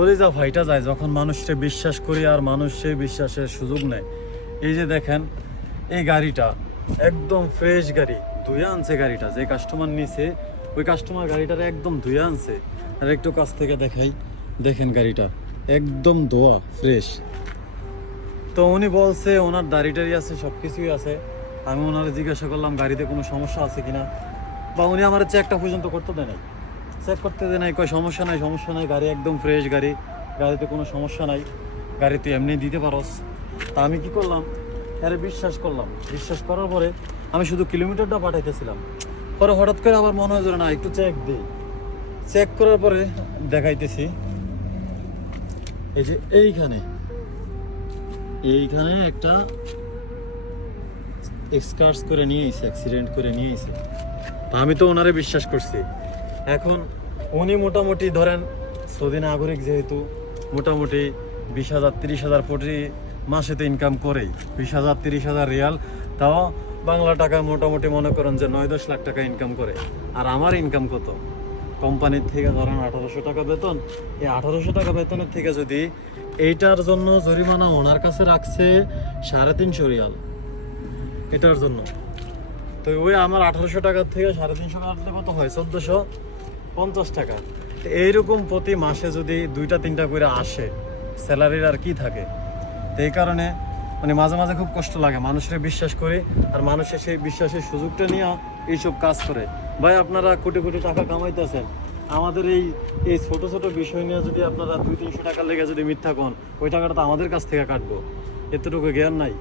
কলিজা ফাইটা যায় যখন মানুষকে বিশ্বাস করি আর মানুষ সেই বিশ্বাসের সুযোগ নেয়। এই যে দেখেন এই গাড়িটা একদম ফ্রেশ গাড়ি, ধুয়ে আনছে গাড়িটা। যে কাস্টমার নিছে ওই কাস্টমার গাড়িটার একদম ধুয়ে আনছে। আর একটু কাছ থেকে দেখাই, দেখেন গাড়িটা একদম ধোয়া ফ্রেশ। তো উনি বলছে ওনার দাড়িটারি আছে, সব কিছুই আছে। আমি ওনারে জিজ্ঞাসা করলাম গাড়িতে কোনো সমস্যা আছে কিনা, বা উনি আমার চেকটা পর্যন্ত করতে দেয় নাই, চেক করতে দেয় নাই। কয় সমস্যা নাই, সমস্যা নাই, গাড়ি একদম ফ্রেশ গাড়ি, গাড়িতে কোনো সমস্যা নাই, গাড়ি তুই এমনি দিতে পারস। তা আমি কি করলাম, আরে বিশ্বাস করলাম। বিশ্বাস করার পরে আমি শুধু কিলোমিটারটা পাঠাইতেছিলাম। পরে হঠাৎ করে আমার মনে হয় যে না একটু চেক দিই। চেক করার পরে দেখাইতেছি এই যে এইখানে একটা স্ক্র্যাচ করে নিয়েছে, অ্যাক্সিডেন্ট করে নিয়েছে। তা আমি তো ওনারে বিশ্বাস করছি। এখন উনি মোটামুটি ধরেন সৌদি নাগরিক, যেহেতু মোটামুটি 20,000 30,000 প্রতি মাসে তো ইনকাম করেই, 20,000 30,000 রিয়াল, তাও বাংলা টাকায় মোটামুটি মনে করেন যে 9-10 লাখ টাকা ইনকাম করে। আর আমার ইনকাম কত, কোম্পানির থেকে ধরেন 1800 টাকা বেতন। এই 1800 টাকা বেতনের থেকে যদি এইটার জন্য জরিমানা ওনার কাছে রাখছে 350 রিয়াল এটার জন্য, তো ওই আমার 1800 টাকার থেকে 350 কাটলে কত হয়, 1450 টাকা। এইরকম প্রতি মাসে যদি 2-3টা করে আসে, স্যালারির আর কি থাকে। তো এই কারণে মানে মাঝে মাঝে খুব কষ্ট লাগে। মানুষের বিশ্বাস করি আর মানুষের সেই বিশ্বাসের সুযোগটা নিয়ে এইসব কাজ করে। ভাই আপনারা কোটি কোটি টাকা কামাইতেছেন, আমাদের এই ছোট ছোট বিষয় নিয়ে যদি আপনারা 200-300 টাকা লেগে যদি মিথ্যা কোন, ওই টাকাটা তো আমাদের কাছ থেকে কাটবো, এতটুকু জ্ঞান নাই।